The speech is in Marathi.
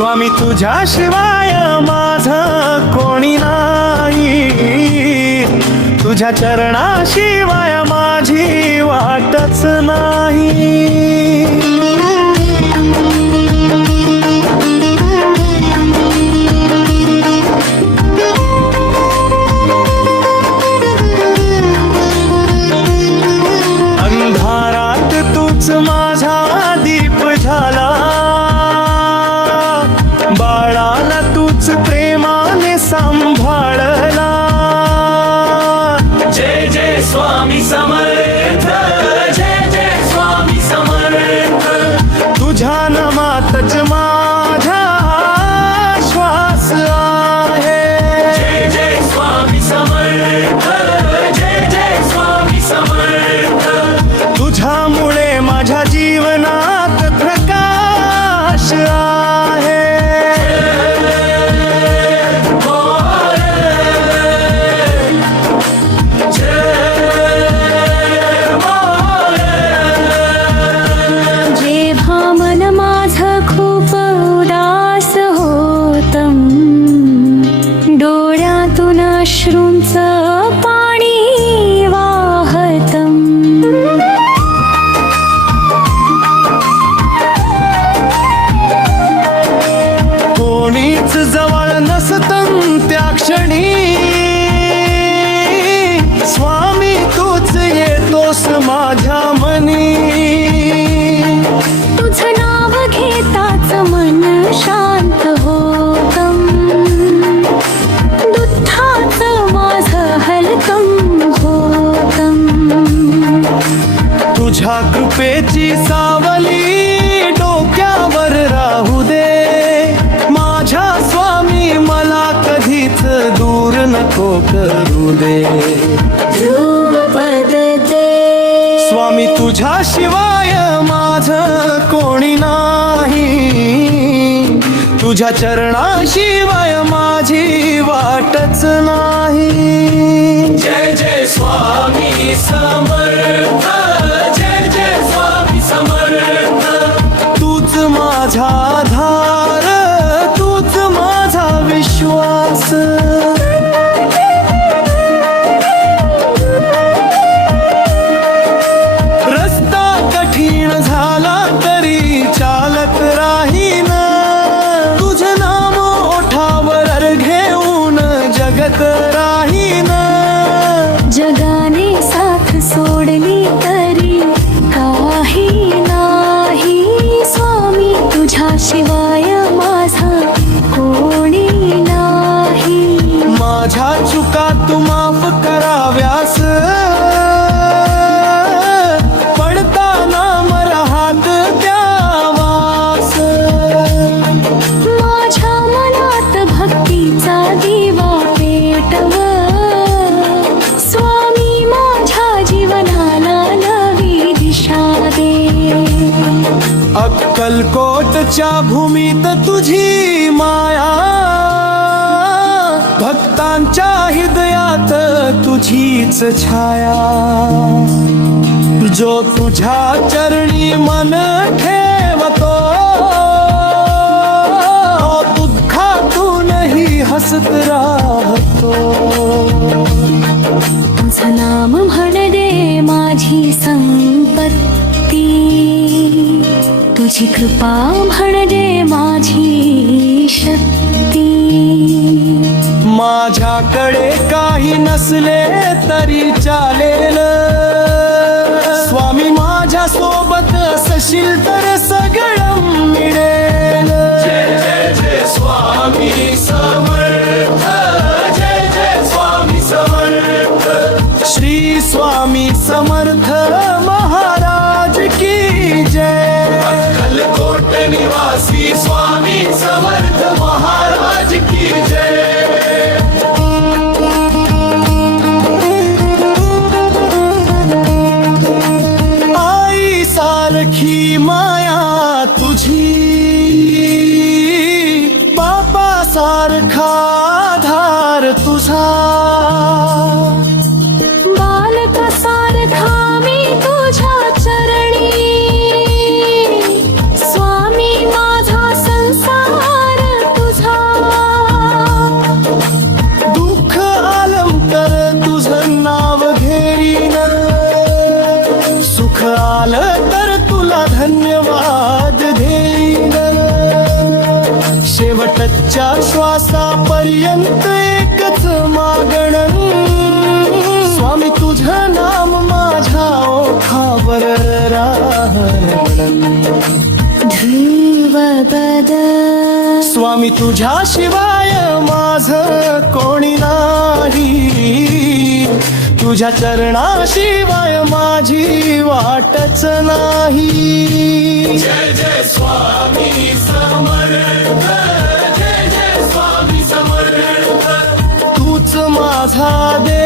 स्वामी तुझ्याशिवाय माझं कोणी नाही, तुझ्या चरणाशिवाय माझी वाटच नाही. अंधारात तूच माझा दीप झाला, बाळाला तूच प्रेमाने सांभाळला. जय जय स्वामी समर्थ, जय जय स्वामी समर्थ. तुझ्या नामातच माझा श्वास आहे. जय जय स्वामी समर्थ, जय जय स्वामी समर्थ. तुझ्यामुळे माझ्या जीवनात प्रकाश आहे. जेव्हा मन माझं खूप उदास होतं, डोळ्यातून अश्रूंचं पाणी वाहतं. कोणीच जवळ नसतं त्या क्षणी, स्वामी तूच येतोस माझ्या मनी. तुझं नाव घेताच मन शांत होतं, दुःखाचं माझं हलकं होतं. तुझ्या कृपेची सावली डोक्यावर राहू दे, माझ्या स्वामी मला कधीच दूर नको करू दे. ध्रुवपद दे स्वामी तुझ्याशिवाय माझं कोणी नाही, तुझ्या चरणाशिवाय माझी वाटच नाही. जय जय स्वामी समर्थ, जय जय स्वामी समर्थ. तूच माझा आधार, तूच माझा विश्वास. रस्ता कठीण झाला तरी चालत राहीन, तुझं नाम ओठावर घेऊन जगत राहीन. जगाने साथ सोडली तरी काही नाही, स्वामी तुझ्याशिवाय माझा कोणी नाही. माझ्या चुका तू माफ कराव्यास, पडताना मला हात द्यावास. माझ्या मनात भक्तीचा दिवा पेटव, स्वामी माझ्या जीवनाला नवी दिशा दे. अक्कलकोटच्या भूमीत तुझी माया, भक्तांच्या हृदयात तुझीच छाया. जो तुझ्या चरणी मन ठेवतो, दुःखातूनही हसत राहतो. तुझं नाम म्हण दे माझी संपत्ती, तुझी कृपा म्हण दे माझी शक्ती. माझ्याकडे काही नसले तरी चालेल, स्वामी माझ्या सोबत असशील तर सगळं मिळेल. जय जय जय स्वामी समर्थ, जय जय स्वामी समर्थ. श्री स्वामी समर्थ महाराज की जय. अक्कलकोट निवासी स्वामी समर्थ महाराज की जय. आई सारखी माया तुझी, बापा सारखा आधार तुझा. बालकासारखा मी तुझ्या चरणी, स्वामी माझा संसार शेवटच्या श्वासापर्यंत एकच मागणं, स्वामी तुझं नाम माझ्या ओठावर राहणं. ध्रुवपद स्वामी तुझ्याशिवाय माझं कोणी नाही, तुझ्या चरणाशिवाय माझी वाटच नाही. जय जय स्वामी समर्थ, जय जय स्वामी समर्थ. तूच माझा देव